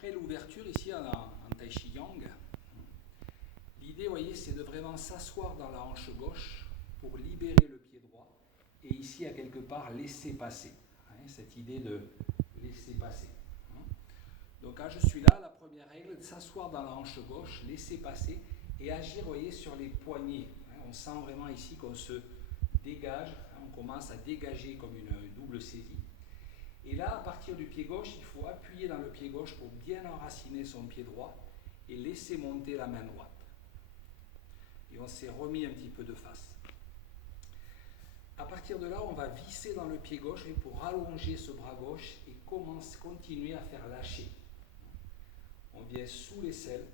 Après l'ouverture, ici en Tai Chi Yang, l'idée, vous voyez, c'est de vraiment s'asseoir dans la hanche gauche pour libérer le pied droit et ici, à quelque part, laisser passer. Cette idée de laisser passer. Donc, quand je suis là, la première règle, de s'asseoir dans la hanche gauche, laisser passer et agir, vous voyez, sur les poignets. On sent vraiment ici qu'on se dégage, on commence à dégager comme une double saisie. Et là, à partir du pied gauche, il faut appuyer dans le pied gauche pour bien enraciner son pied droit et laisser monter la main droite. Et on s'est remis un petit peu de face. À partir de là, on va visser dans le pied gauche pour allonger ce bras gauche et continuer à faire lâcher. On vient sous l'aisselle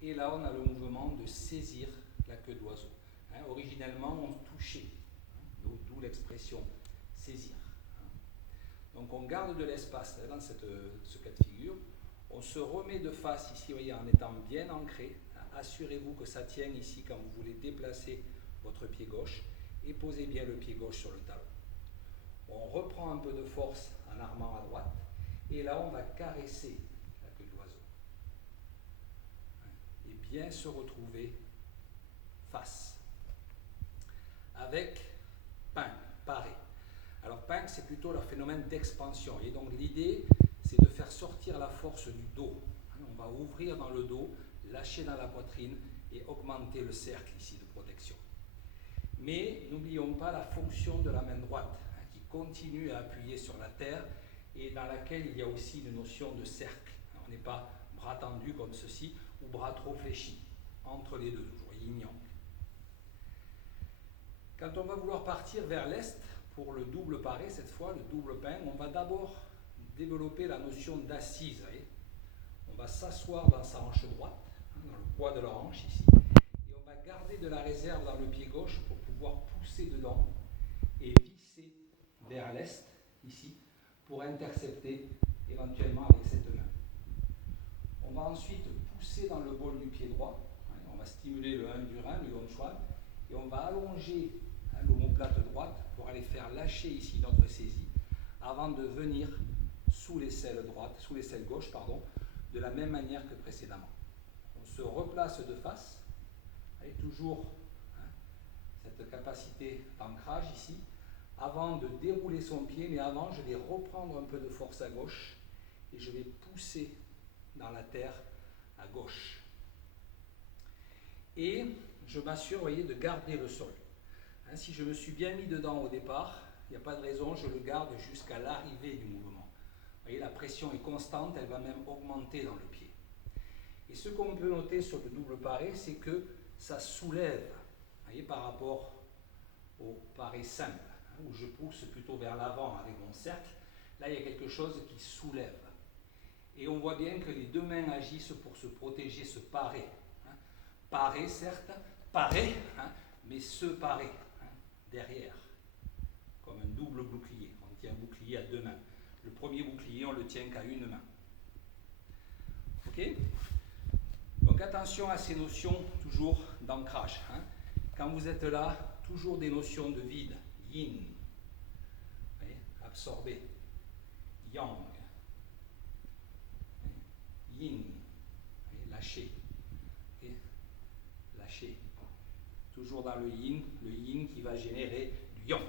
et là, on a le mouvement de saisir la queue d'oiseau. Originellement, on touchait, d'où l'expression saisir. Donc on garde de l'espace dans ce cas de figure. On se remet de face ici, voyez, en étant bien ancré. Assurez-vous que ça tienne ici quand vous voulez déplacer votre pied gauche et posez bien le pied gauche sur le talon. On reprend un peu de force en armant à droite et là on va caresser la queue de l'oiseau. Et bien se retrouver face. Avec pain, paré. Alors pain, c'est plutôt le phénomène d'expansion. Et donc l'idée, c'est de faire sortir la force du dos. On va ouvrir dans le dos, lâcher dans la poitrine et augmenter le cercle ici de protection. Mais n'oublions pas la fonction de la main droite, qui continue à appuyer sur la terre et dans laquelle il y a aussi une notion de cercle. On n'est pas bras tendus comme ceci ou bras trop fléchis. Entre les deux, toujours yin-yang. Quand on va vouloir partir vers l'est, pour le double paré, cette fois, le double pain, on va d'abord développer la notion d'assise. On va s'asseoir dans sa hanche droite, dans le poids de la hanche ici, et on va garder de la réserve dans le pied gauche pour pouvoir pousser dedans et visser vers l'est, ici, pour intercepter éventuellement avec cette main. On va ensuite pousser dans le bol du pied droit, on va stimuler le 1 du rein, le Yongchuan, et on va allonger l'omoplate droite pour aller faire lâcher ici notre saisie avant de venir sous l'aisselle gauche, de la même manière que précédemment. On se replace de face, avec toujours cette capacité d'ancrage ici, avant de dérouler son pied, mais avant je vais reprendre un peu de force à gauche et je vais pousser dans la terre à gauche. Et je m'assure, voyez, de garder le sol. Si je me suis bien mis dedans au départ, il n'y a pas de raison, je le garde jusqu'à l'arrivée du mouvement. Vous voyez, la pression est constante, elle va même augmenter dans le pied. Et ce qu'on peut noter sur le double paré, c'est que ça soulève, voyez, par rapport au paré simple, où je pousse plutôt vers l'avant avec mon cercle. Là, il y a quelque chose qui soulève. Et on voit bien que les deux mains agissent pour se protéger, se parer. Parer, certes, parer, mais se parer. Derrière, comme un double bouclier. On tient un bouclier à deux mains. Le premier bouclier, on le tient qu'à une main. Ok ? Donc attention à ces notions toujours d'ancrage. Quand vous êtes là, toujours des notions de vide. Yin, absorber. Yang, yin, lâcher. Okay. Lâcher. Toujours dans le yin qui va générer du yang.